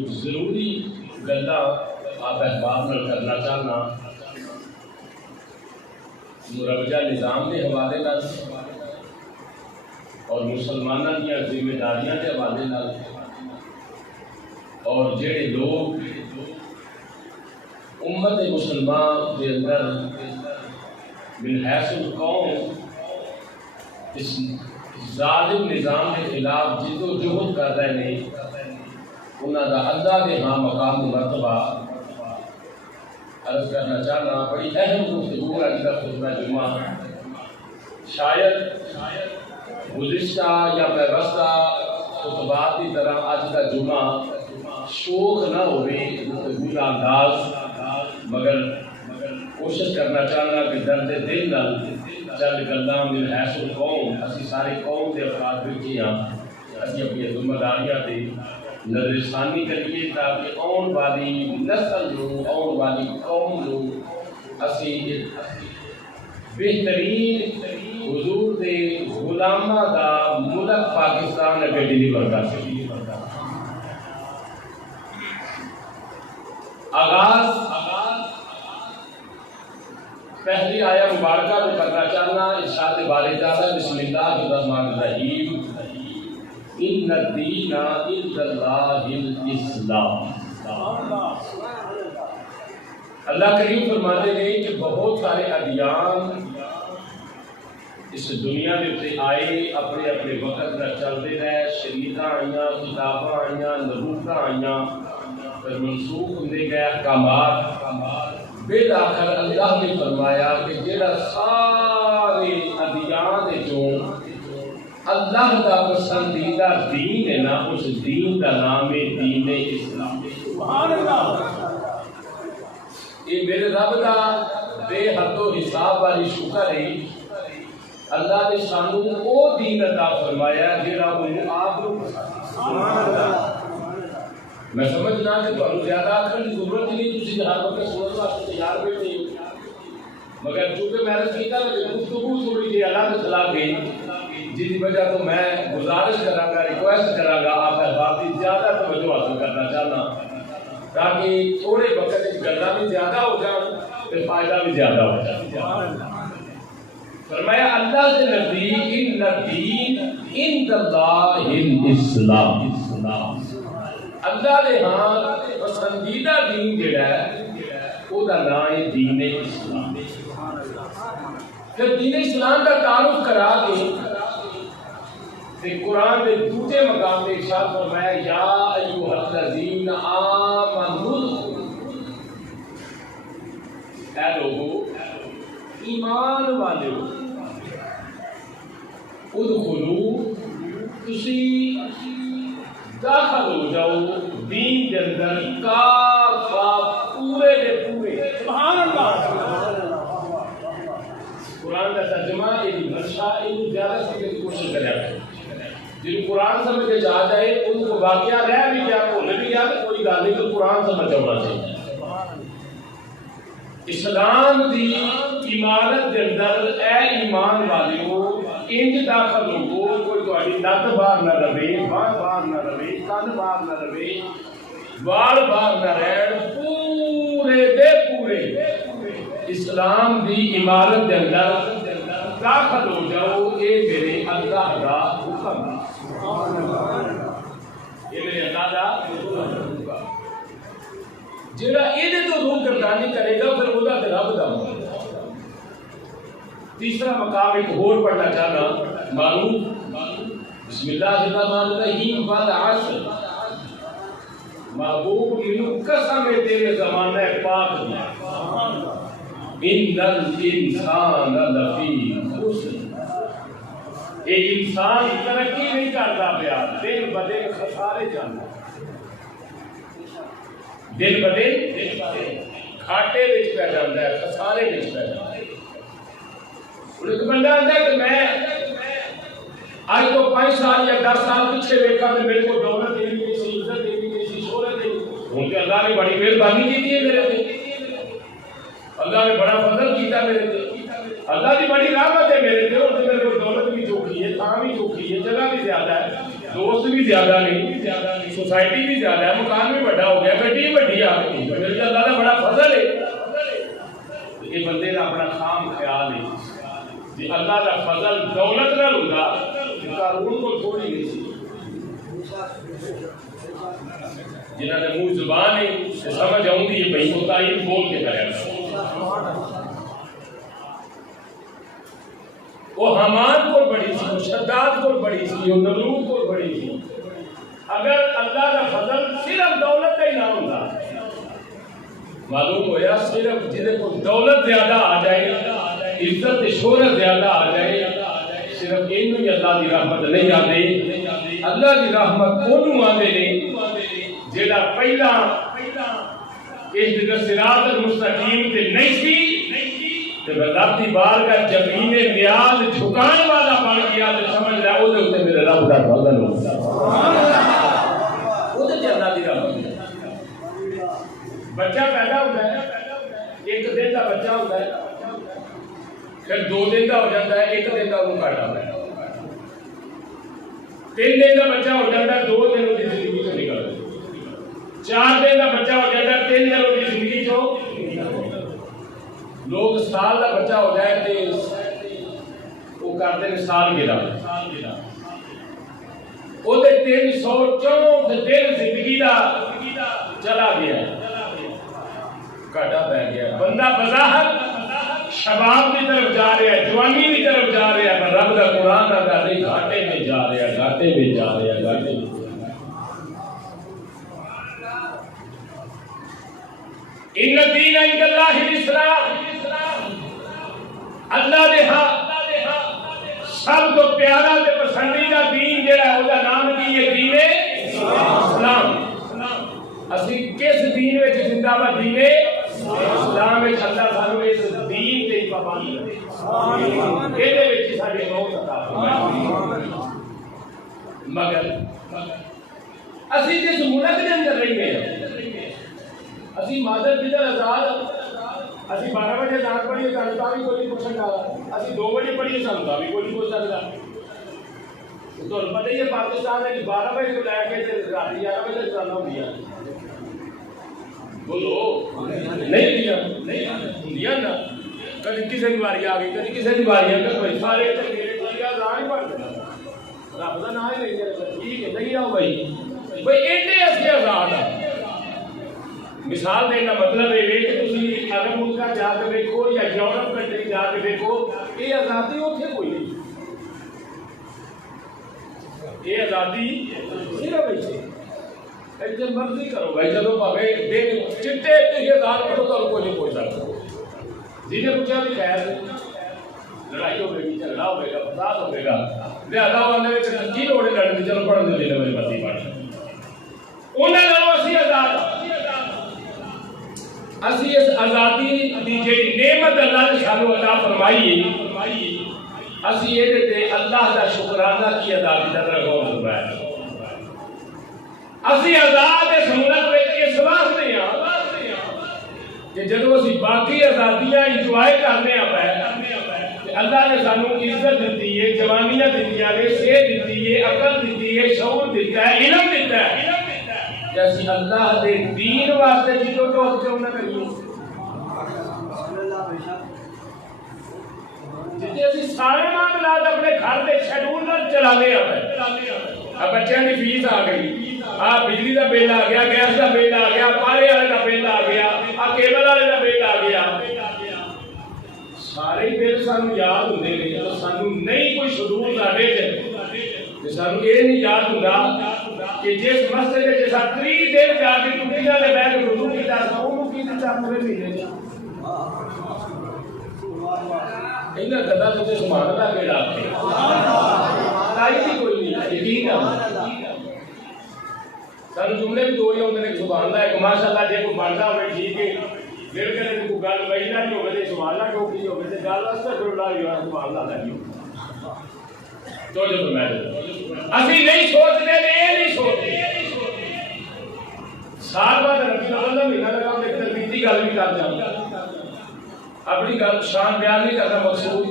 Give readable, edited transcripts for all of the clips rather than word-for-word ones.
کچھ ضروری گلا آپ احباب نال کرنا چاہنا مروجہ نظام کے حوالے نال اور مسلمانوں دیا ذمہ داریاں کے حوالے نال اور جڑے لوگ امت مسلمان کے اندر من حیث القوم اس ظالم نظام کے خلاف جد و جہد کر رہے ہیں انہوں کا اللہ کے ہاں مقام مرتبہ عرض کرنا چاہنا بڑی اہم گفتگو ہے جس خطبہ جمعہ شاید گزشتہ یا پیوستہ خطبات کی طرح آج کا جمعہ شوق نہ ہوئے گفتگو کا انداز مگر کوشش کرنا چاہنا کہ درد دل نال چل گلاں من حیث القوم اسی ساری قوم کے افراد بیٹھے ہاں اسی اپنی ذمہ داریاں تے نظر ثانی کریے تاکہ آن والی نسل نو آن والی قوم نو اسی بہترین حضور دے غلاماں دا ملک پاکستان اگے ڈیلیور کر سکیے۔ آغاز پہلی آیا مبارکہ میں کرنا چاہنا ارشاد باری تعالیٰ بسم اللہ الرحمن الرحیم ان الدین عند اللہ الاسلام۔ اللہ کریم فرماتے ہیں کہ بہت سارے ادیان اس دنیا میں آئے اپنے اپنے وقت میں چلتے رہے، شریعتاں آئیاں، کتاباں آئیاں، نبوتاں آئیاں، پھر منسوخ ہوندے گئے احکامات۔ بالآخر اللہ نے فرمایا کہ جڑا سارے ادیان جو اللہ کا پسندیدہ دین ہے نا اس دین کا نام ہے دین اسلام۔ سبحان اللہ۔ یہ میرے رب کا بے حد و حساب والی شکر ہے اللہ نے سانو وہ دین عطا فرمایا جڑا انہوں آپ میں سمجھنا کہ تمہیں زیادہ آخر کی ضرورت نہیں، تھی ہر وقت سوچ واسطے تیار بیٹھے مگر چونکہ میں نے کیا گفتگو تھوڑی جی الگ خلاف گئی جس کی وجہ تو میں گزارش کروں گا ریکویسٹ کروں گا آپ احباب کی زیادہ توجہ حاصل کرنا چاہنا تاکہ تھوڑے وقت گلاں بھی زیادہ ہو جائیں تو فائدہ بھی زیادہ ہو جائے۔ فرمایا اللہ سے نزدیک ان الدین عند اللہ الاسلام، اللہ نے ہاں پسندیدہ دین جڑا ہے وہ دا نام ہے دین اسلام۔ پھر دین اسلام کا تعارف کرا کے قرآن کے دوسرے مقام میں ارشاد فرمایا یا ایھا الذین آمنوا اے لوگو ایمان والو ادخلو تسی داخل ہو جاؤ دین کے اندر کافہ پورے دے پورے۔ سبحان اللہ۔ قرآن کا ترجمہ یہ منشا یہ زیادہ سمجھنے کی کوشش کریں جن قرآن سمجھے جا جائے ان کو واقعہ رہ بھی گیا بھول بھی گیا تو کوئی گل نہیں تو قرآن سمجھ ہونا چاہیے۔ اسلام دی عمارت کے اندر اے ایمان والیو انج داخل ہو کوئی تہاڈی لت باہر نہ رہے، باہر باہر نہ رہے، کن باہر نہ رہے، وال باہر نہ رہن، پورے دے پورے اسلام دی عمارت کے اندر داخل ہو جاؤ، اے میرے اللہ دا حکم ہے۔ یہ میرے اللہ دا حکم ہے۔ جڑا یہ تو روح گردانی کرے گا پھر وہ رب دا ہوگا۔ تیسرا مقام ایک اور پڑھنا چاہنا معروف بسم اللہ الرحمن الرحیم والعصر محبوب انہوں قسم ہے تیرے زمانہ پاک میں ان الانسان لفی خسر۔ ایک انسان ترقی نہیں کرتا پیا، دن بدن خسارے جانا، دن بدن گھاٹے وچ پہ جاتا ہے، خسارے وچ پہ جاتا ہے۔ ایک بندہ آتا ہے کہ میں آج تو 5 سال یا 10 سال پیچھے دیکھا تو میرے کو دولت دینی نہیں سی، عزت دینی نہیں سی، شہرت دینی ہوں کہ اللہ نے بڑی مہربانی کی ہے میرے تے، اللہ نے بڑا فضل کیتا میرے تے، اللہ کی بڑی رحمت ہے میرے تے، اور میرے کو دولت بھی چوکھی ہے، تھان بھی چوکھی ہے، جگہ بھی زیادہ ہے، دوست بھی زیادہ نہیں، سوسائٹی بھی زیادہ ہے، مکان بھی بڑا ہو گیا، گڈی بھی بڑی آ گئی، میرے تو اللہ کا بڑا فضل ہے۔ یہ بندے کا اپنا خام خیال ہے جی اللہ کا فضل دولت نہ ہوگا قارون کو تھوڑی نہیں سی، جنہوں نے منہ زبان ہے سمجھ آؤں گی یہ بھائی ہوتا ہی بول کے کرے گا۔ وہ حمان کو بڑی سی، شداد کو بڑی سی، وہ نمرود کو بڑی سی۔ اگر اللہ کا فضل صرف دولت کا ہی نہ ہوگا، معلوم ہویا صرف جنہیں کو دولت زیادہ آ جائے، عزت شہرت زیادہ آ جائے، صرف انہوں ہی اللہ کی رحمت نہیں آتے۔ اللہ کی رحمت انہوں آتے نہیں جیڑا پہلا اس صراط المستقیم تے نہیں سی تے اللہ کی بار کا زمین نیاز جھکان والا بن گیا تو سمجھ لیا او دے اوتے میرے رب دا فضل ہوتا او تے اللہ دی رحمت۔ بچہ پیدا ہوتا ہے، ایک دن کا بچہ ہوتا ہے، پھر 2 دن کا ہو جاتا ہے، 1 دن کا انہوں کاٹا ہوتا ہے، 3 دن کا بچہ ہو جاتا ہے، 2 دن کی زندگی سے نکل جاتا ہے، 4 دن کا بچہ ہو جاتا ہے، 3 دن کی زندگی سے لوگ سال کا بچہ ہو جائے تو وہ کرتے ہیں سال گرا، وہ 364 دن زندگی کا چلا گیا، کاٹا پہ گیا۔ بندہ بظاہر شباب کی طرف جا رہا ہے، جوانی کی طرف جا رہا ہے، پر رب کا قرآن آتا نہیں گھاٹے میں جا رہا ہے، گھاٹے میں جا رہا ہے، گھاٹے میں۔ ان الدین عند اللہ الاسلام، اللہ دے ہاں سب تو پیارا تے پسندیدہ دین جڑا ہے، اس کا نام کی ہے دین اسلام۔ اسی کس دین وچ زندہ با دین اسلام وچ اللہ سانو اس دین تے پابند کرے، اے دے وچ ساڈی موت عطا فرمائے۔ مگر اسی جس ملک دے اندر رہنے ہیں، اسی مادر پتر آزاد، اسی 12 بجے رات پڑھیے تا بھی کوئی نہیں پوچھ سکتا، اسی 2 بجے پڑھیے سانو تا بھی کوئی نہیں پوچھ سکتا۔ تو پتہ ہی ہے پاکستان میں 12 بجے تو لے کے رات 11 بجے چلنا ہوتی ہے، بولو نہیں دیا نا، کبھی کسی کی باری آ گئی، کبھی کسی کی باری آ گئی، سارے رب کا نام ہی نہیں، ٹھیک ہے نہیں آؤ بھائی بھائی ایڈے اسی آزاد ہیں۔ مثال دینا مطلب یہ ہے کہ تسی عرب ملک جا کے دیکھو یا یورپ کنٹری جا کے دیکھو، یہ آزادی اتنے کوئی نہیں، یہ آزادی صرف ایسے ایسے مرضی کرو بھائی، چلو پاوے چٹے تے آزاد کرو تو کوئی نہیں پوچھ سکتا، جنہیں پوچھا بھی خیر لڑائی ہوگی گی، جھگڑا ہوگا، فساد ہوگا، لہذا انہوں کی لوڑ ہے لڑنے، چلو پڑھنے دے میری مرضی پڑھ انہوں نے اسی آزاد اسی اس آزادی دی جڑی نعمت اللہ نے سانو عطا فرمائی اسی یہ تے اللہ دا شکرانہ کی ادا کیتا طرح غور فرمایا۔ اسی آزاد اس ملک وچ اس واسطے ہاں کہ جدوں اسی باقی آزادیاں انجوائے کرنے پے، اللہ نے سانو عزت دیتی ہے، جوانیاں دتیاں نے، صحت دیتی ہے، عقل دیتی ہے، شعور دیتا ہے، علم دیتا ہے، جیسی اللہ دے دین واسطے جدو تو کیوں نہ کریے، جتنے اسی سارے معاملات اپنے گھر کے شیڈول نال چلانے اب بچوں کی فیس آ گئی، بجلی کا بل آ گیا، گیس کا بل آ گیا، پانی والے کا بل آ گیا، کیبل والے کا بل آ گیا، سارے بل سانو یاد ہوتے ہیں، تو سانو نہیں کوئی شیڈول ساڈے سانو یہ نہیں یاد ہوتا کہ جس مسجد میں جیسا 30 دن جا کے ٹوٹیاں دے بیٹھ کے وضو کیتا سا انہوں کی دیتا پورے مہینے انہاں گدا تے سبحان اللہ کے ڈاکتے تائی بھی کوئی نہیں یقین ہے سانو جملے بھی 2 ہی ہوندے نے، سبحان اللہ ایک ماشاءاللہ جے کوئی بندا ہوے ٹھیک ہے، پھر کہے کوئی گل وہی نہ ہوے تے سبحان اللہ کیوں کی ہوے تے گل استغفر اللہ سبحان اللہ نہیں تو جو میں اسی نہیں سوچتے، یہ نہیں سوچتے سال بعد ربی الاول کا مہینہ لگا ایک تربیتی گل بھی کر جاؤں، اپنی گل شان بیان نہیں کرنا مقصود،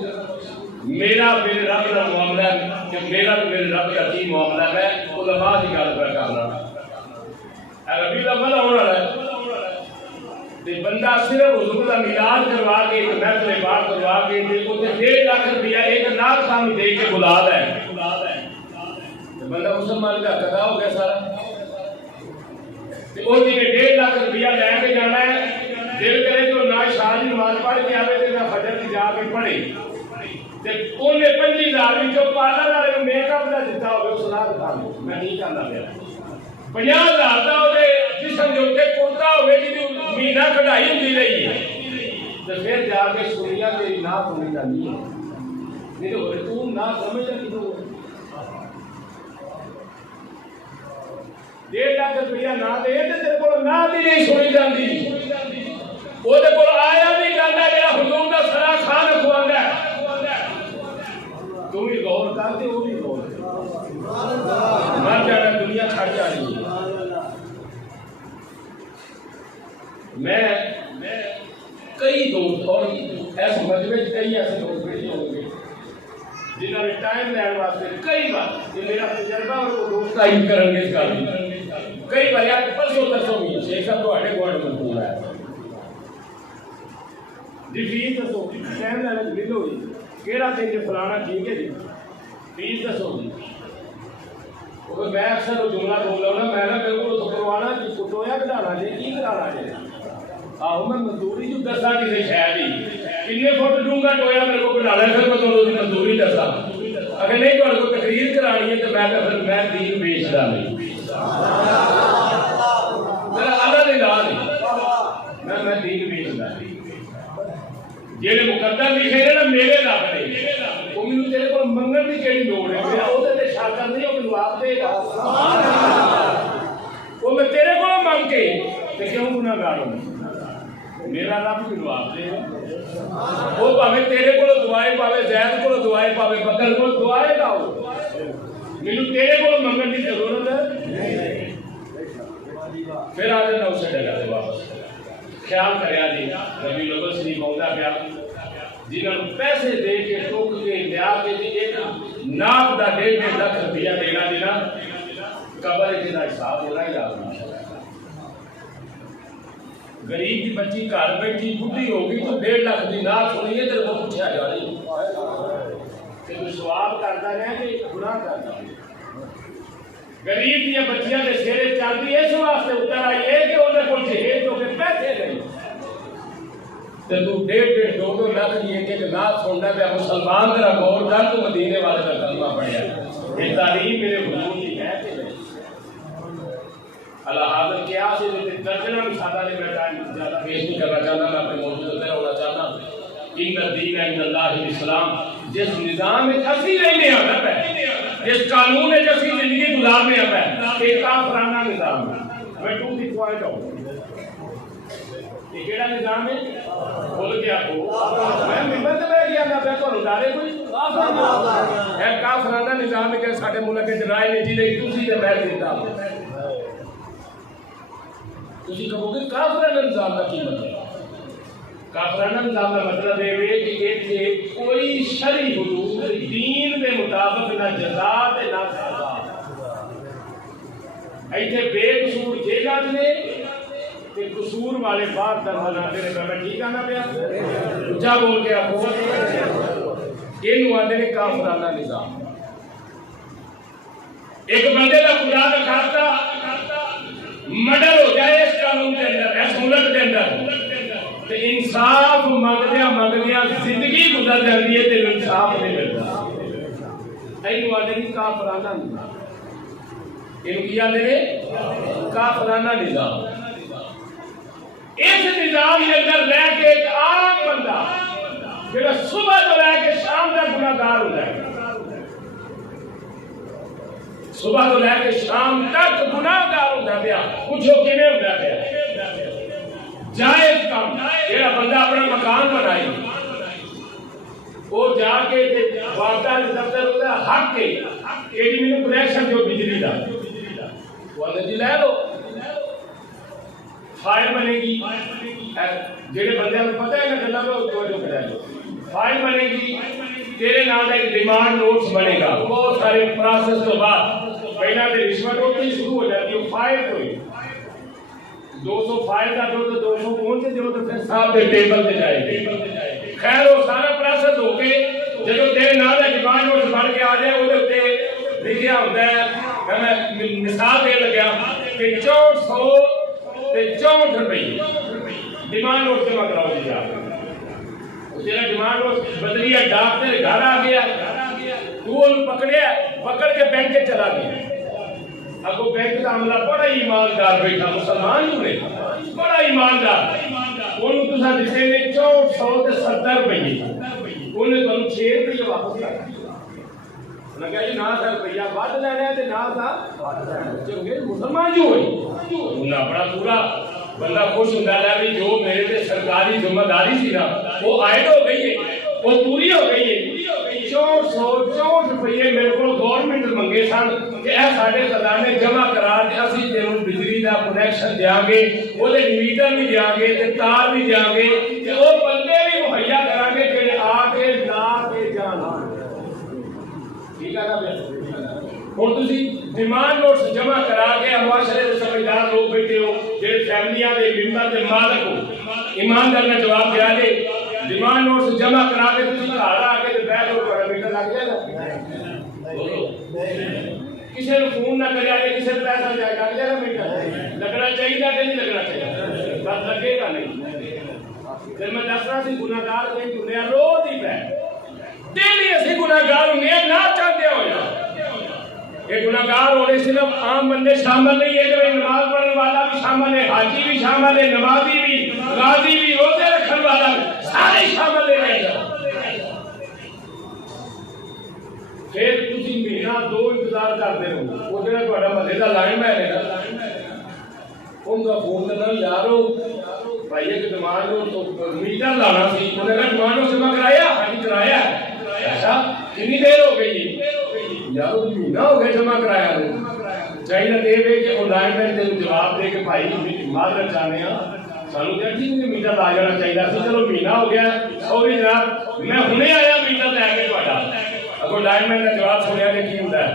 میرا میرے رب کا معاملہ ہے کہ میرا تو میرے رب کا کی معاملہ ہے علماء کی گل پر کرنا ربی الاول ہونے والا ہے بندہ صرف حضور کا میلاد کروا کے ایک محفل پاک کروا کے اسے 1.5 لاکھ روپیہ ایک ناک خان دے کے بلا ہے بندہ مسلمان کا قضا ہو گیا سارا وہ 1.5 لاکھ روپیہ لے کے جانا ہے دل کرے تو نہ شاہ نماز پڑھ کے آئے تو نہ فجر کی جا کے پڑھے انہیں 25,000 بھی جو پارلر والے میک اپ کا دیتا ہوگا اس رات کا میں نہیں کرنا پیا 50,000 کا وہ جسم کے اتنے کرتا ہوئے جی مہینہ کڑھائی ہوتی رہی ہے تو پھر جا کے سنیا تیری نہ سنی جانی ہے نہیں تو تم نہ سمجھ نہیں تو 1.5 لاکھ روپیہ نہ دے تو تیرے کو نہ بھی نہیں سنی جاتی وہ آیا بھی جانا میرا حضور کا سرا خان کھوانا ہے تم بھی غور کرتے وہ بھی غور مر جانا دنیا چھڑ جانی ہے میں کئی دوست اور ایسے مجمع کئی ایسے دوست بیٹھے ہوں گے جنہوں نے ٹائم لین واسطے کئی بار یہ میرا تجربہ اور وہ دوست ٹائم کریں گے اس کا بھی کئی بار یار پرسوں ترسوں بھی ایک سب تو ہٹے گوڑ میں پورا ہے جی فیس دسو ٹائم لین ملو جی کہڑا دن جو فلانا ٹھیک ہے جی فیس دسو جی میں اکثر وہ جملہ بول رہا ہوں میں نے بالکل تو کروانا جی کٹویا کٹانا جی کی کرانا جی آہو میں مزدوری جو دسا کسی شہر ہی کنے فٹ دوں گا ٹویا میرے کو کٹانا ہے پھر میں تو مزدوری دسا اگر نہیں تو کوئی تقریر کرانی ہے تو میں دین بیچتا نہیں میرا اللہ نے لا نہیں میں دین بیچتا نہیں جہے مقدر لکھے نا میرے رب نے وہ مجھے تیرے کو منگن کی کہڑی لوڑ ہے میرا وہ تو شاکر نہیں وہ مجھے آپ دے گا وہ میں تیرے کو مانگ کے تو کیوں گناہگار ہوں میرا رب مجھے آپ دے گا وہ پاوے تیرے کو دعائیں پاوے زید کو دعائیں پاوے بکر کو دعائیں گا مجھے تیرے کو منگن کی ضرورت ہے پھر آ جانا اسے ڈگا دے واپس خیال کریا جی ربی الاول شریف آؤں پیا جنہوں نے پیسے دے کے ٹوک کے لیا کے ایک ناک کا 1.5 لاکھ روپیہ دینا دینا قبر جہاں حساب ہونا ہی لازمی غریب کی بچی گھر بیٹھی بڈھی ہو گئی تو 1.5 لاکھ کی ناک سنی ہے تیرے کو پوچھا جا رہی تو سواب کرتا رہے کہ گناہ کرتا رہے غریب دیا بچیاں کے سیرے چلتی اس واسطے اتر آئی ہے کہ انہیں کو جہیز ہو کے پیسے نہیں تو 1.5 2 لاکھ یہ کہ نہ سننا پہ مسلمان تیرا غور کر تو مدینے والے کا کلمہ پڑھیا یہ تعلیم میرے حضور کی ہے کہ نہیں اللہ حاضر کیا سے درجنہ مثالہ نے میں ٹائم زیادہ پیش نہیں کرنا چاہتا میں اپنے موجود سے ہونا چاہتا ان الدین عند اللہ الاسلام جس نظام میں اسی رہنے آتا ہے جس قانون ہے جیسی زندگی گزارنے آتا ہے ایک کافرانہ نظام ہے میں ٹو دی پوائنٹ آؤں یہ کیڑا نظام ہے بول کے آپ کو میں ممبر سے بیٹھ گیا میں تو ادارے کوئی ہے کافرانہ نظام ہے کہ ساڈے ملک کے رائے نے جی نہیں تسی تے میں دیتا تسی کہو گے کافرانہ نظام کا کی مطلب کافرانہ نظام کا مطلب ہے کہ کوئی شرعی حدود دین کے مطابق نہ جزا تے نہ سزا ایتھے بے قصور جیلات نے تے قصور والے باہر دروازے نے میں ٹھیک آنا پیا اونچا بول کے آکھو اینو آندے نے کافرانہ نظام ایک بندے کا خدا کا خاصہ مڈر ہو جائے اس قانون کے اندر اس ملک کے اندر تو انصاف مانگدیا زندگی گزر جاتی ہے تو انصاف نہیں ملتا اینو آندے نے کافرانہ نظام اینو کی آندے نے کافرانہ نظام اس نظام کے اندر رہ کے ایک عام بندہ جب صبح تو رہ کے شام تک گناہگار ہو جائے صبح تو لے کے شام تک گناہگار ہوتا پیا پوچھو کیویں ہوتا پیا جائز کام جہاں بندہ اپنا مکان بنائی وہ جا کے واردہ دفتر ہوتا حق کے کہ جی مینوں کنیکشن جو بجلی دا وہ آدھے جی لے لو فائل بنے گی جہے بندے کو پتہ ہے نا گلا تو توجہ کرا لو فائل بنے گی تیرے نام کا ایک ڈیمانڈ نوٹس بنے گا بہت سارے پروسیس تو بعد پہلا تو رشوت ہوتی شروع ہو جاتی ہے فائل ہوئی 200 فائل کا دو تو 200 پہنچے جو تو پھر صاحب کے ٹیبل پہ جائے گی خیر وہ سارا پروسیس ہو کے جب تیرے نام کا ڈیمانڈ نوٹس بن کے آ جائے وہ لکھیا ہوتا ہے میں مثال دے لگا کہ 6464 روپئے ڈیمانڈ نوٹ جمع کراؤ جی آپ تیرا ڈیمانڈ نوٹ بدلی ہے ڈاک تیرے گھر آ گیا تو وہ پکڑیا پکڑ کے بینک کے چلا گیا اب وہ بینک کا عملہ بڑا ایماندار بیٹھا مسلمان ہی ہوئے بڑا ایماندار انہوں تو ساتھ جسے میں 6470 روپئے انہیں تو 6 روپئے واپس کر انہوں نے کہا جی نا سا روپیہ بات لینا ہے تو نا سا مسلمان جو ہوئی انہوں نے اپنا پورا بندہ خوش ہوتا ہے بھی جو میرے تے سرکاری ذمہ داری سی نا وہ عائد ہو گئی ہے وہ پوری ہو گئی ہے 6464 روپئے میرے کو گورنمنٹ منگے سن کہ اے ساڈے خزانے جمع کرا تے اسی تینوں بجلی دا کنیکشن دیاں گے اودے میٹر بھی دیاں گے تے تار بھی دیاں گے تے او بندے بھی مہیا کران گے جڑے آ کے لا کے جان ٹھیک ہے نا ہوں تھی ڈیمانڈ نوٹس جمع کرا کے معاشرے کے سمجھدار لوگ بیٹھے ہو جہے فیملیاں کے ممبر کے مالک ہو ایماندار نے جواب دیا جی ڈیمانڈ نوٹس جمع کرا کے تھی گھر آ کے بیٹھ ہو میٹر لگ جائے گا کسی نے فون نہ کرے کسی نے پیسہ جائے لگ جائے گا میٹر لگنا چاہیے کہ نہیں لگنا چاہیے بس لگے گا نہیں پھر میں دسنا سی گناہگار کوئی دنیا روز ہی پہ ڈیلی اسی گناہگار ہوں نہ چاہتے ہو جا یہ گناہگار ہونے صرف عام بندے شامل نہیں ہے جو نماز پڑھنے والا بھی شامل ہے حاجی بھی شامل ہے نمازی بھی غازی بھی روزے رکھنے والا بھی سارے شامل ہے پھر تسی مہینہ 2 انتظار کرتے ہو وہ جڑا تہاڈا محلے دا لائن مین ہے نا ان کا فون کرنا یارو بھائی ایک ڈیمانڈ نوٹ میٹر لانا سی انہوں نے کہا ڈیمانڈ نوٹ جمع کرایا ہاں جی کرایا ایسا کتنی دیر ہو گئی یار مہینہ ہو گیا جمع کرایا چاہیے دے دے کہ آن لائن میں تین جواب دے کہ بھائی معذرت چاہتے ہیں سانو کیا ٹھیک ہے میٹر لا جانا چاہیے چلو مہینہ ہو گیا سوری جناب میں ہنے آیا میٹر لے کے تھوڑا اب آن لائن میں جواب سنیا کہ کی ہوتا ہے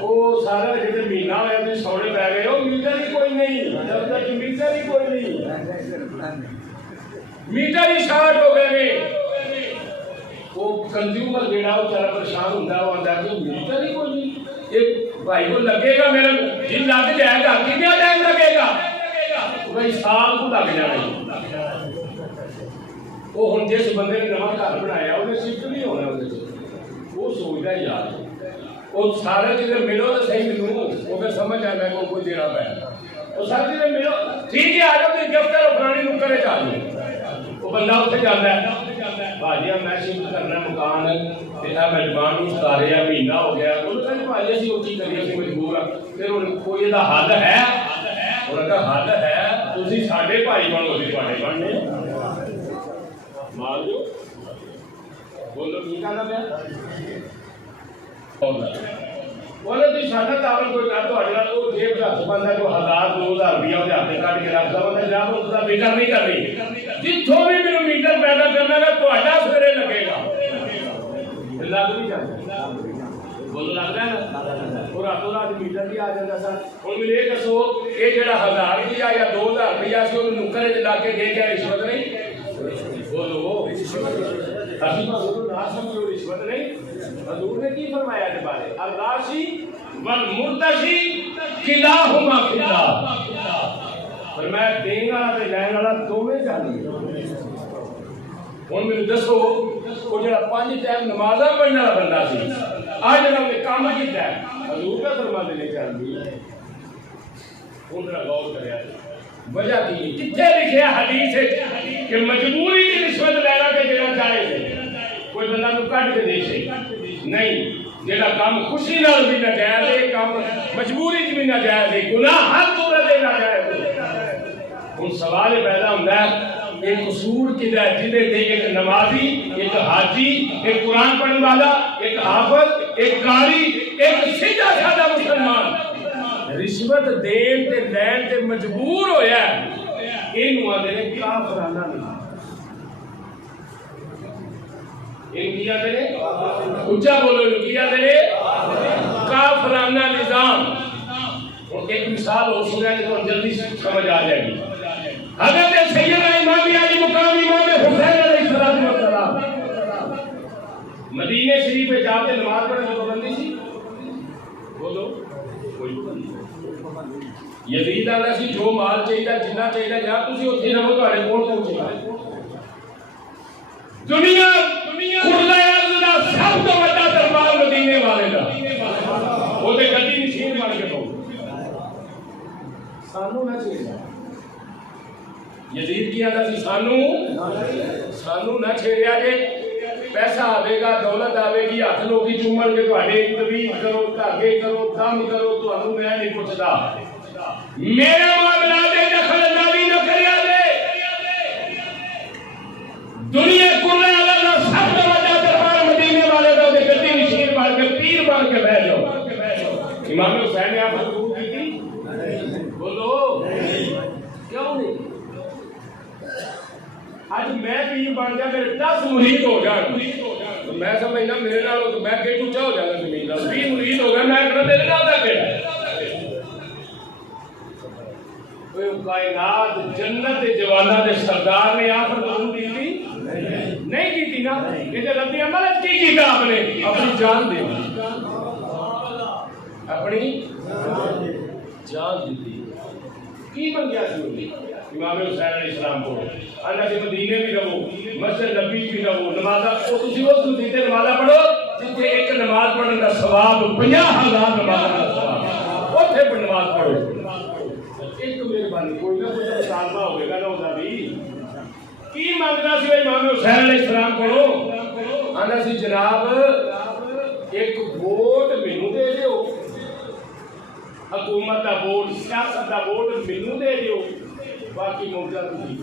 وہ سارا جب مہینہ ہوا تو سونے پی گئے وہ میٹر ہی کوئی نہیں جب تک میٹر ہی کوئی نہیں میٹر ہی شارٹ ہو گئے وہ کنزیومر جڑا وہ چارا پریشان ہوتا ہے وہ آتا ہے کہ میٹر ہی کوئی نہیں یہ بھائی کو لگے گا میرا جن لگ جائے گا کتنا ٹائم لگے گا بھائی سال کو لگ جانا وہ ہوں جس بندے نے نواں گھر بنایا انہیں شفٹ نہیں ہونا وہ سوچتا یار وہ سارے چیزیں ملو تو صحیح ملوں وہ پھر سمجھ آئے میں کوئی دینا پہ وہ ساری چیزیں ملو ٹھیک ہے آ جاؤ تو جب تک پرانی نکرے چاہ جاؤ وہ بندہ اتنے جانا ہے بھاجی میں شفٹ کرنا مکان میں ڈیمانڈ اتارے مہینہ ہو گیا بھاجی اسی وہ چیز کریے اسی مجبور ہاں پھر کوئی یہ حل ہے انہوں کا حل ہے تھی ساڈے بھائی بنو اسی تھوڑے بننے مار جو بولو کی کرنا پیا بولے تو ساڈا تعاون کوئی کر تو جیب ہاتھ بنتا جو 1000 2000 روپیہ وہ ہاتھ کٹ کے رکھ سکتا جب اس کا فکر نہیں کرنی جتوں بھی میرے میٹر پیدا کرنا ہے تھوڑا سویرے لگے گا لگ بھی جاتا بولو لگ رہا ہے نا اور راتوں رات میٹر بھی آ جاتا سر ہوں مجھے یہ دسو یہ جڑا 1000 روپیہ یا 2000 روپیہ سے وہ نکرے لا کے دے کے رشوت نہیں بولو ابھی نہ سمجھو رشوت نہیں حضور نے کی فرمایا اس بارے الراشی والمرتشی کلاہما فی النار فرمایا دینے والا تے لینے والا دونوں جہنم ہن مینوں دسو وہ جڑا 5 ٹائم نمازاں پڑھنے والا بندہ سی اج جڑا نے کام کیتا ہے حضور کا فرماتے نے چاہیے اوندا غور کریا وجہ کی کتنے لکھیا حدیث ہے کہ مجبوری کی رشوت لینا تے جڑا جائز ہے کوئی بندہ نو کٹ کے دے سی نہیں جڑا کام خوشی نال بھی ناجائز ہے کام مجبوری وچ بھی ناجائز ہے گناہ ہر صورت وچ ناجائز ہے ہن سوال پیدا ہوندا ہے ایک قصور کدا ہے جدے تے ایک نمازی ایک حاجی ایک قرآن پڑھنے والا ایک حافظ ایک قاری ایک سیدھا سادہ مسلمان رشوت دین تے لین تے مجبور ہویا ہے اینو آندے نے کافرانہ نہیں کیا دے اچھا بولو کیا دے کافرانہ نظام. ایک مثال ہو سنا ہے تو جلدی سمجھ آ جائے گی. حضرت سیدنا امام علی مقام امام حسین علیہ السلام مدینے شریف میں جاتے نماز پڑھنے کی پابندی تھی. بولو کوئی یزید آتا سی جو مال چاہیے جنہ چاہیے جہاں تھی اتنے رہو تھوڑے کول پہنچے. دنیا سب تو بڑا دربار مدینے والے کا وہ گڈی مشین بن کے پاؤ سانو نہ چاہیے. یزید کی آتا سی سانو نہ چھیڑیا جے. پیسہ آئے گا دولت آئے گی ہاتھ لوگ چومن کے تھوڑے طبیب کرو دھاگے کرو دم کرو تو میں نہیں پوچھتا. میرا معاملہ دے دخل اندازی نہ کریا دے. دنیا کلے والا سب تو بڑا دربار مدینے والے کا گدی مشین مار کے پیر بن کے بیٹھ جاؤ. امام حسین نے آپ کو کی تھی. بولو کیوں نہیں. آج میں پیر بن گیا میرے 10 مرید ہو جان تو میں سمجھنا میرے نال تو میں کہ اونچا ہو جانا زمین دا. 20 مرید ہو گیا میں کہنا میرے نال دا کیڑا. کائنات جنت دے جواناں دے سردار نے آپ کو دی تھی نہیں کی تھی نا. یہ رب نے عمل کی کیتا آپ نے اپنی جان دے اپنی جان دی کی بن گیا سی. امام حسین علیہ السلام کو اللہ کے مدینے بھی رہو مسجد نبی بھی رہو نمازہ تسی اس مسجد نمازہ پڑھو جتھے ایک نماز پڑھنے کا ثواب 50,000 نماز کا ثواب اوتھے پر نماز پڑھو. ایک مہربانی کوئی نہ کوئی مطالبہ ہوئے گا نا ہوتا بھی کی مانگنا سی امام حسین علیہ السلام کو آنا سی جناب ایک ووٹ مینوں دے دیو. حکومت دا ووٹ سیاست دا ووٹ مینوں دے دیو باقی موجہ تھی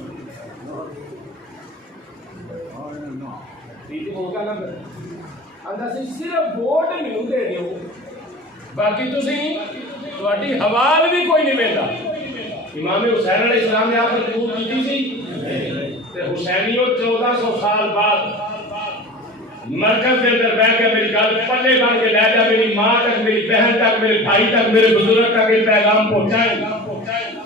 ٹھیک ہوگا نا. اندر سے صرف ووٹ مینوں دے دیو باقی تسی تہاڈی حوال بھی کوئی نہیں ملتا. امام حسین علیہ السلام نے آپ کو قبول کی تھی تے حسینیوں 1400 سال بعد مرکز کے اندر بیٹھ کے میری گل پلے بن کے لے جا. میری ماں تک میری بہن تک میرے بھائی تک میرے بزرگ تک یہ پیغام پہنچائیں.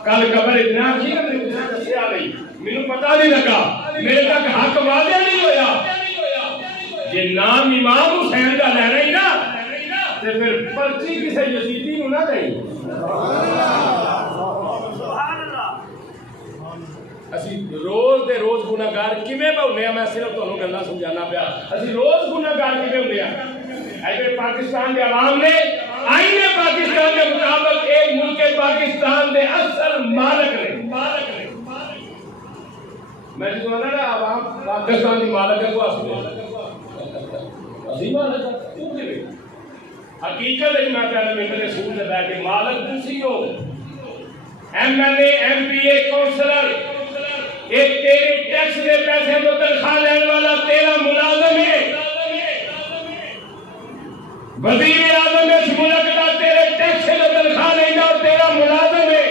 کل قبر اتنا تھی کہ میرے کچھ دسیا نہیں مینوں پتہ نہیں لگا میرے تک حق واضح نہیں ہویا. یہ نام امام حسین کا لینا ہی نا تے پھر پرچی کسی یزیدی نوں نہ دیں. اسی روز دے روز گناہگار کیویں ہونے ہیں. میں صرف تانوں گلاں سمجھانا پیا. اسی روز گناہگار کیویں ہونے ہیں. ایسے پاکستان کے عوام نے آئین پاکستان کے مطابق ایک ملک پاکستان دے اصل مالک نے میں جو کہنا نا عوام پاکستان کی مالک ہے وہ اصلی مالک ہے. کیوں کہ حقیقت ہے میں کہنا میرے سکول سے بیٹھ کے مالک تسی ہو. M L A M P A councillor ایک تیرے ٹیکس دے پیسے کو تنخواہ لینے والا تیرا ملازم ہے. وزیر اعظم اس ملک کا تیرے ٹیکس سے تنخواہ نہیں جاؤ تیرا ملازم ہے.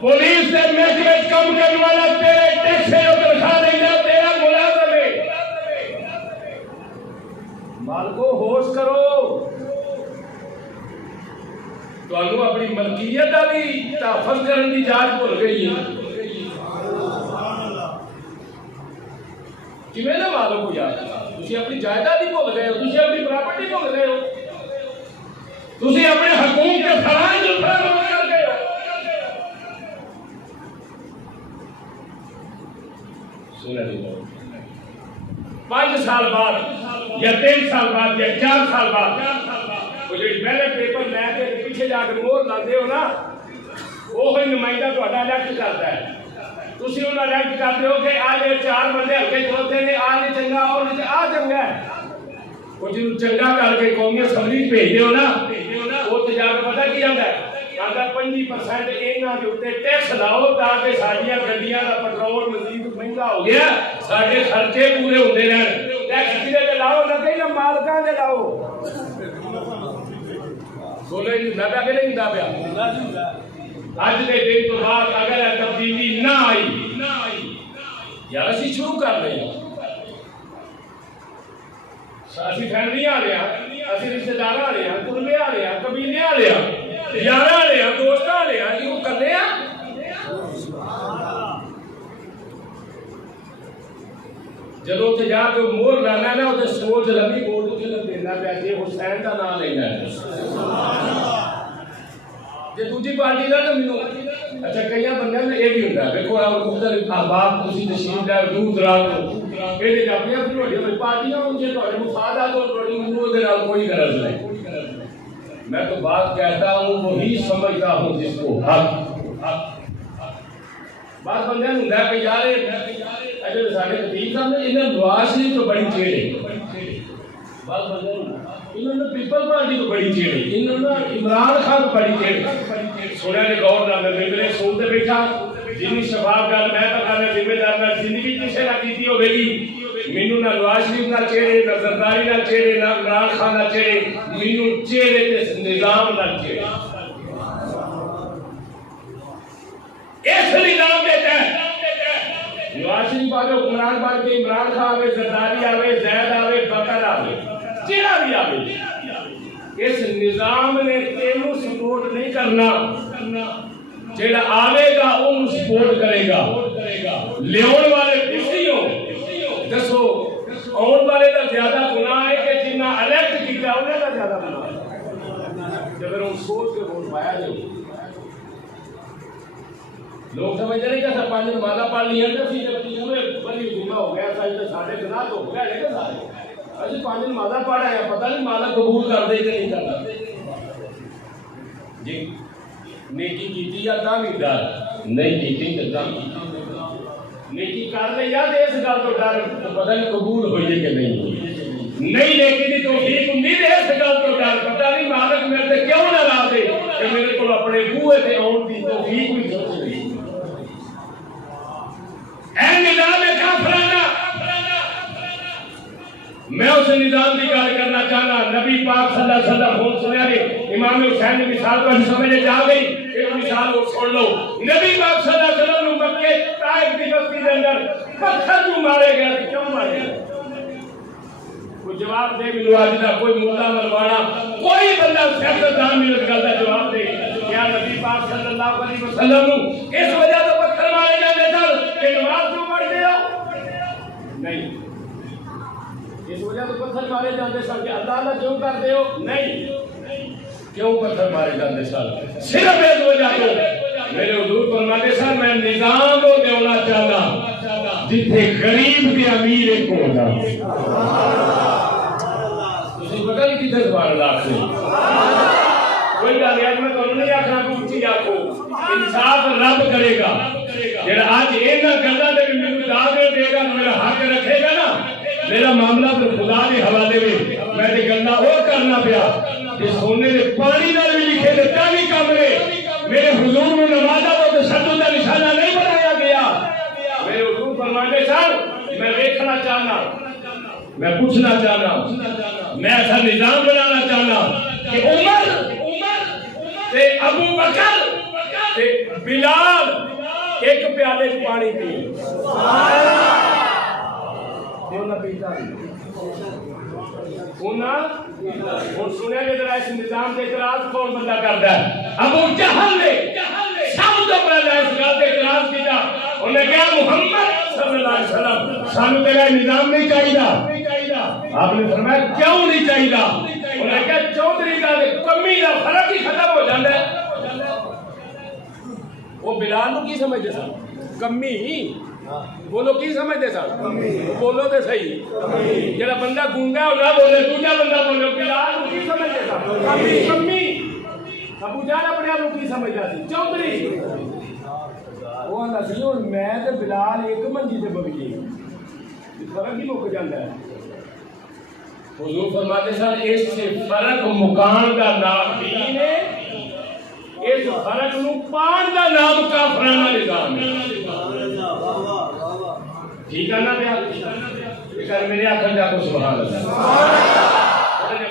پولیس سے میسج کم کرنے والا تیرے ٹیکس سے تنخواہ نہیں جاؤ تیرا ملازم ہے. مال کو ہوش کرو. تو انہوں اپنی ملکیت کا بھی تحفظ کرنے کی جانچ بھول گئی ہے. کیویں نہ معلوم ہو یار تسی اپنی جائیداد ہی بھول گئے ہو. تسی اپنی پراپرٹی بھول گئے ہو. تسی اپنے حقوق کے فرائض فراموش کر گئے ہو. سنیں لوگ 5 سال بعد یا 3 سال بعد یا 4 سال بعد وہ جو بیلٹ پیپر لے کے پیچھے جا کے مور لاتے ہو نا وہی نمائندہ تہاڈا الیکٹ کرتا ہے. تسی انہاں الیکٹ کرتے ہو کہ آج 4 بندے ہلکے کھلوتے نے آ نہیں چنگا اور نہیں آ چنگا ہے. وہ جنوں چنگا کر کے قومی اسمبلی بھیجتے ہو نا وہ تو جا کے پتہ کی آندا ہے آندا 25% انہاں دے اوتے ٹیکس لاؤ تاکہ ساڈیاں گڈیاں دا پیٹرول مزید مہنگا ہو گیا ساڈے خرچے پورے ہوندے رہن. ٹیکس کدے تے لاؤ نہ کہ مالکاں دے لاؤ. بولے نہ کہ نہیں ہوندا پیا. آج کے دن تو بعد اگر تبدیلی نہ آئی یا اسی شروع کر رہے ہیں اسی فیملی والے ہاں، اسی رشتے دار والے ہاں، کنبے والے ہاں، قبیلے والے ہاں، یار والے ہاں، دوست والے ہاں، یہ کرنے ہاں۔ جب اتنے جا کے مور لانا نا وہ سوچ لگی بول دینا پیا جی حسین کا نام لینا ہے جی دوسری پارٹی کا تو مینوں اچھا کئی بندے میں یہ بھی ہوتا ہے دیکھو مختلف احباب تسی تشریف لے دور دراز یہ اپنی اپنی ہوئی پارٹیاں ہوں جی تھوڑے مفادات اور تھوڑی منہ کے نال کوئی غرض نہیں میں تو بات کہتا ہوں وہی سمجھتا ہوں جس کو حق بعض بندے ہوں کہ یار اگر سارے خطیب صاحب نے انہیں نواز شریف تو بڑی چیڑ ہے بعض بندے انہوں نے پیپل پارٹی تو بڑی چیڑ ہے انہوں نے عمران خان تو بڑی چیڑ ہے سونے نے گور نہ میں میرے سنتے بیٹھا جنی شفاف گل میں پکانا ذمہ دار میں زندگی کسے نہ کیتی ہوے گی مینوں نہ نواز شریف نہ چیڑے نہ زرداری نہ چیڑے نہ عمران خان نہ چیڑے مینوں چیڑے تے نظام نہ چیڑے اس نظام دے تحت نواز شریف آگے حکمران بن کے عمران خان آوے زرداری آوے زید آوے بکر آوے چیڑا بھی آوے اس نظام نے تینوں سپورٹ نہیں کرنا جیڑا آوے گا وہ سپورٹ کرے گا لیون والے کسی ہو دسو آن والے کا زیادہ گناہ ہے کہ جنہ الیکٹ کیا انہیں کا زیادہ گناہ ہے جب ان سوچ کے ووٹ پایا جائے لوگ سمجھتے نہیں کہ سب پانچ نمازاں پڑھ لی ہیں تو جب پورے بڑی جمعہ ہو گیا تھا ساڑھے گناہ تو ہو گیا ہے کہ سارے ایسے پانچ نمازاں پڑھ رہے ہیں پتہ نہیں مالا قبول کر دے کہ نہیں کرنا جی نیکی کیتی یا تاں ڈر نہیں کیتی تو تاں نیکی کر لے یا اس گل تو ڈر پتہ نہیں قبول ہوئی ہے کہ نہیں ہوئی نہیں نیکی دی توفیق امید ہے اس گل تو ڈر پتہ نہیں مالک میرے سے کیوں نہ لا دے کہ میرے کو اپنے بوئے سے آن دی توفیق بھی سوچ رہی اے نظام کافرانہ میں اس نظام کی گل کرنا چاہنا نبی پاک صلی اللہ علیہ وسلم ہون سنیا نے امام حسین نے مثال کو سمجھے جا گئی ایک مثال کو سن لو نبی پاک صلی اللہ علیہ وسلم نے مکے طائف کی بستی کے اندر پتھر کیوں مارے گئے کیوں مارے گئے کوئی جواب دے ملو آج دا کوئی ملا ملوانا کوئی بندہ سیاستدان میں اس گل کا جواب دے کیا نبی پاک صلی اللہ علیہ وسلم اس وجہ سے پتھر مارے جاتے سر کہ نماز کیوں پڑھ دیا نہیں اس وجہ سے پتھر مارے جاتے سر کہ اللہ اللہ کیوں کرتے ہو نہیں کیوں پتھر مارے جاتے سر صرف اس وجہ کو میرے حضور فرماتے سر میں نظام کو دیونا چاہتا جتنے غریب کے امیر ایک ہو جاتا تسی پتہ نہیں کدھر سبحان اللہ سے کوئی گل ہے میں تمہیں نہیں آخنا کہ اونچی آخو انصاف رب کرے گا جڑا آج اینا گلاں دے مینوں دعوت دے گا میرا حق رکھے گا نا میرا معاملہ پھر خدا کے حوالے میں میں تے گلاں اور کرنا پیا کہ سونے دے پانی نال بھی لکھے تے تا بھی کم نے میرے حضور نے نمازاں تو تشدد کا نشانہ نہیں بنایا گیا میرے حضور فرماتے سن میں دیکھنا چاہنا میں پوچھنا چاہنا میں ایسا نظام بنانا چاہنا کہ عمر تے ابو بکر تے بلال ایک پیالے پانی پیے انہاں پیتا اور سنیا کہ ذرا اس نظام کے اعتراض کون بندہ کرتا ہے ابو جہل نے سب تو پہلے اس گل کے اعتراض کیا انہیں کہا محمد صلی اللہ علیہ وسلم سانو تیرا نظام نہیں چاہیے آپ نے فرمایا کیوں نہیں چاہیے انہیں کہا چودھری کا کمی کا فرق ہی ختم ہو جاتا ہے وہ بلال کو کی سمجھتے سن کمی بولو کی سمجھتے سن بولو تو صحیح جڑا بندہ گونگا ہے نہ بولے دوسرا بندہ بولے بلال کو کی سمجھتے سن کمی ابو جہل اپنے آپ کو کی سمجھتا سی چودھری وہ نسی اور میں تے بلال ایک منجی تے بگی فرق ہی مک جاتا ہے حضور فرماتے سن اس سے فرق مکان کا نام دین ہے اس فرق نو پان کا نام کافرانہ نظام ہے ٹھیک ہے نا پیا میرے آخر جا کو سبحان اللہ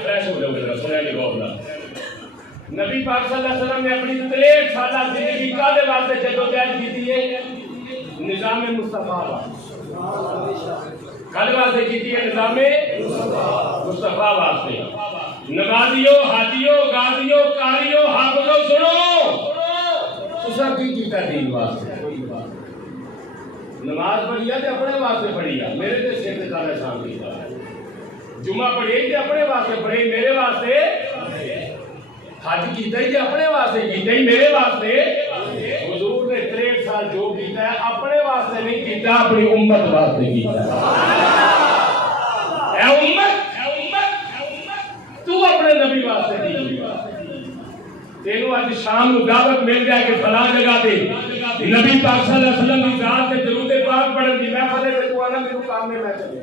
فریش ہو جاؤ سنیا نہیں بولنا نبی پاک صلی اللہ علیہ وسلم نے اپنی 63 سالہ زندگی کا دے واسطے جدوجہد کی ہے نظام مصطفیٰ کل واسطے کی ہے نظام مصطفیٰ واسطے. نمازیو حاجیو غازیو قاریو حافظو سنو تساں کی کیتا دین واسطے. نماز پڑھی ہے تے اپنے واسطے پڑھی ہے, میرے تے سر تے سارا احسان کیتا. جمعہ پڑھی تے اپنے واسطے پڑھی, میرے واسطے. حج کیتا ہی تے اپنے واسطے کیتا ہی, میرے واسطے. حضور نے 63 سال جو کیتا ہے اپنے واسطے نہیں کیتا, اپنی امت واسطے کیتا. اے امت تو اپنے نبی واسطے نہیں کیتا. تینوں اج شام نو دعوت مل جائے کہ فلاں جگہ تے نبی پاک صلی اللہ علیہ وسلم کی ذات تے درود پاک پڑھن دی محفل تے تو آنا میرے کام میں چلے.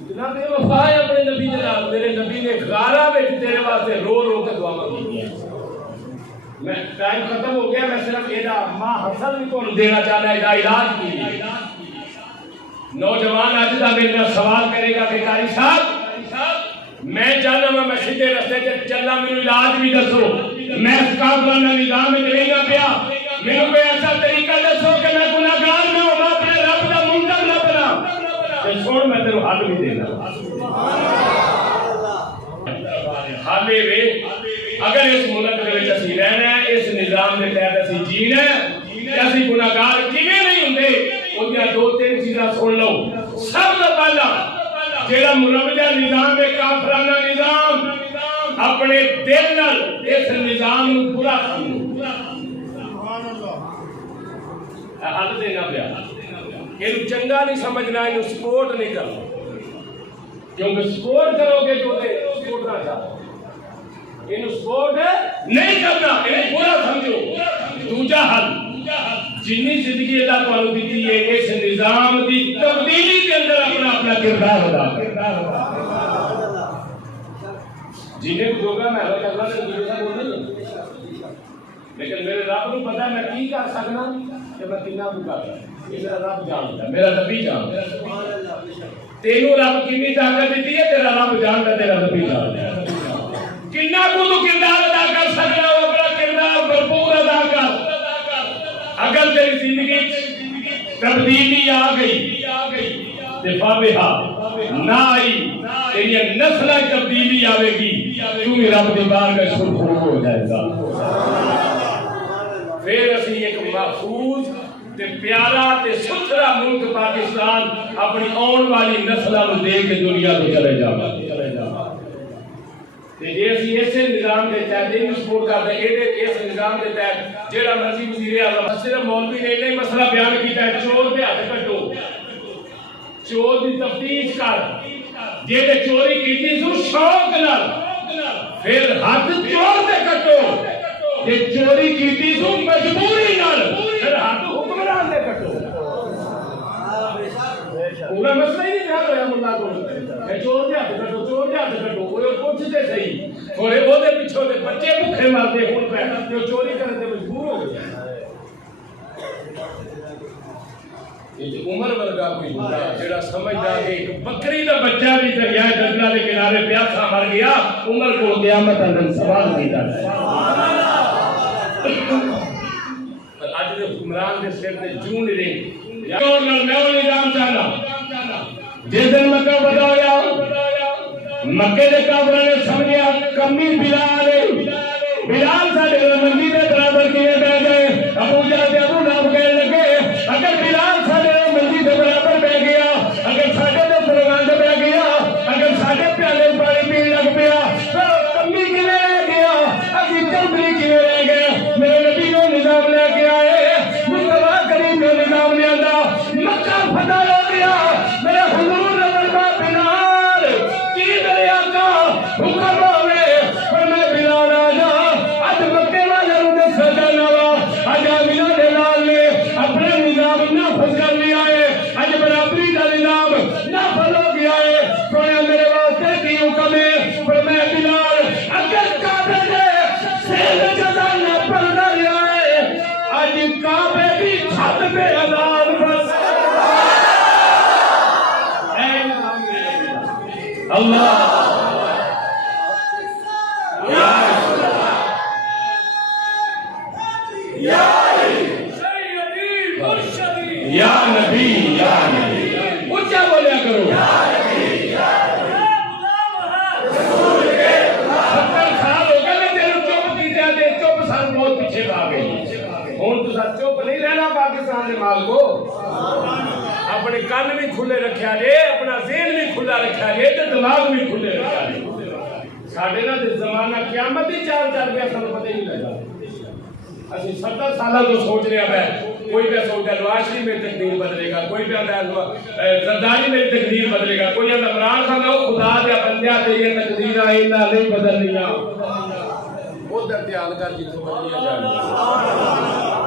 اتنا بے وفا ہے اپنے نبی دے نال. میرے نبی نے غارہ وچ تیرے واسطے رو رو کے دعاواں کیتیاں. میں ٹائم ختم ہو گیا, میں صرف یہ ماں حسن بھی تمہیں دینا چاہتا ہے, علاج کی. نوجوان اج دا میرے نال سوال کرے گا کہ قاری صاحب میں چاہنا میں سیدھے رستے تے چلنا, میرے علاج بھی دسو. میں اس کافرانہ نظام میں رہنا پیا, میرے کوئی ایسا طریقہ دسو کہ میں گناہگار نہ ہوں, اپنے رب دا منکر نہ بنا. تے سن میں تینوں حل بھی دینا. حالے وے اگر اس ملک دے وچ اسی رہنا ہے, اس نظام دے تحت اسی جینا ہے, تے اسی گناہگار کیویں نہیں ہوندے, اودیاں 2-3 چیزاں سن لو. سب تو پہلا جیڑا مروجہ نظام ہے, کافرانہ نظام, اپنے دل نال اس نظام نو پورا سمجھو. حل دینا پیا. یہ چنگا نہیں سمجھنا, یہ سپورٹ نہیں کرنا, کیونکہ سپورٹ کرو گے تو سپورٹ نہ چاہو. یہ سپورٹ نہیں کرنا, یہ پورا سمجھو. دوجا حل, جنی زندگی اللہ تعالی دیتی ہے اس نظام دی تبدیلی کے اندر اپنا اپنا کردار ادا کرنا. جنہیں کو ہوگا میں اللہ کرنا سے دوسرے سے بول نہیں, لیکن میرے رب کو پتا ہے میں کی کر سکنا کہ میں کتنا کو کر. یہ میرا رب جانتا ہے, میرا نبی جانتا ہے. تینوں رب کتنی طاقت دیتی ہے, تیرا رب جانتا ہے, تیرا نبی جانتا ہے. کتنا کو تو کردار ادا کر سکنا, وہ اپنا کردار بھرپور ادا کر. اگر تیری زندگی تبدیلی آ گئی دفاع نہ آئی, تیری نسل تبدیلی آئے گی, کیوں رب دی بارگاہ میں سرخرو ہو جائے گا. پھر اسی ایک محفوظ تے پیارا تے ستھرا ملک پاکستان اپنی آن والی نسلوں کو دے کے دنیا کو چلے جانا. جی اسی ایسے نظام کے تحت یہ سپورٹ کرتے ہیں, اس نظام کے تحت جیڑا مرضی وزیر اعظم, صرف مولوی نے نہیں مسئلہ بیان کیتا ہے, چور دے ہاتھ کٹو, چور دی تفتیش کر, جے تے چوری کیتی سو شوق نال, پھر ہاتھ چور تے کٹو, جے چوری کیتی سو مجبوری نال, پھر ہاتھ حکمران دے کٹو. پورا مسئلہ ہی نہیں حل ہویا ملا کو, چور دے ہاتھ کٹو, چور دے ہاتھ کٹو, وہ پوچھتے صحیح, اور وہ دے پیچھے دے بچے بھوکے مرتے ہن پہ جو چوری کرنے تے مجبور ہو گئے. یہ عمر ورگا کوئی بندہ جڑا سمجھدا کہ ایک بکری دا بچہ بھی دریائے دجلہ دے کنارے پیاسا مر گیا, عمر کو قیامت اندر سوال کیتا ہے. پر اج دے حکمران دے سر تے جوں نہیں رہی. اور میں نظام چاہنا جس دن مکہ بدایا, مکے دے کافراں نے سمجھیا کمی بلال بلال ساڈے منجی دے برابر کیویں بیٹھ گئے. ابو جہل تے ابو لہب کہنے لگے اگر بلال ساڈے منجی دے برابر بیٹھ گیا, اگر ساڈے دے فرمان تے بیٹھ گیا, اگر ساڈے پیالے پانی پین لگ پیا, تو کمی کیویں رہ گیا, اسی چمڑی کیویں رہ گئے. میرے نبی نے نظام لے کے آئے, مصطفیٰ کریم نے نظام لے آندا, مکہ فتح ہو گیا. میرے حضور نے فرمایا بلال کی میرے آقا حکم ہوئے, پر میں بلال آ جا, اج مکے والے نے سجا نوا, اج آمینہ دے لال نے اپنے نظام نافذ کر لیا ہے, اج برابری کا نظام نافذ ہو گیا ہے. سویا میرے واسطے کی حکم ہے, پر میں بلال اگر کعبے دے سیل جزا نہ پڑھنا رہا ہے, اج کعبے بھی چھت پہ اذان بس. اللہ یا نبی یا سن بہت پیچھے آ گئی ہوں تو چپ نہیں رہنا پاکستان کے مال کو اپنے کن بھی کھلے رکھا جے اپنا ذہن بھی کھلا رکھا جے تو دماغ بھی کھلے رکھا جے ساڈے نا زمانہ قیامت ہی چال چل گیا سانوں پتہ ہی نہیں لگا اسی 70 سالوں تو سوچ رہے ہیں کوئی پہ سوچتا ہے نواز شریف میں تقدیر بدلے گا کوئی پہ زرداری میں تقدیر بدلے گا کوئی عمران خان خدا دیا بندیا تے یہ تقدیراں انہاں نہیں بدلنیاں ادھر دھیان کر جتوں بدلیاں جان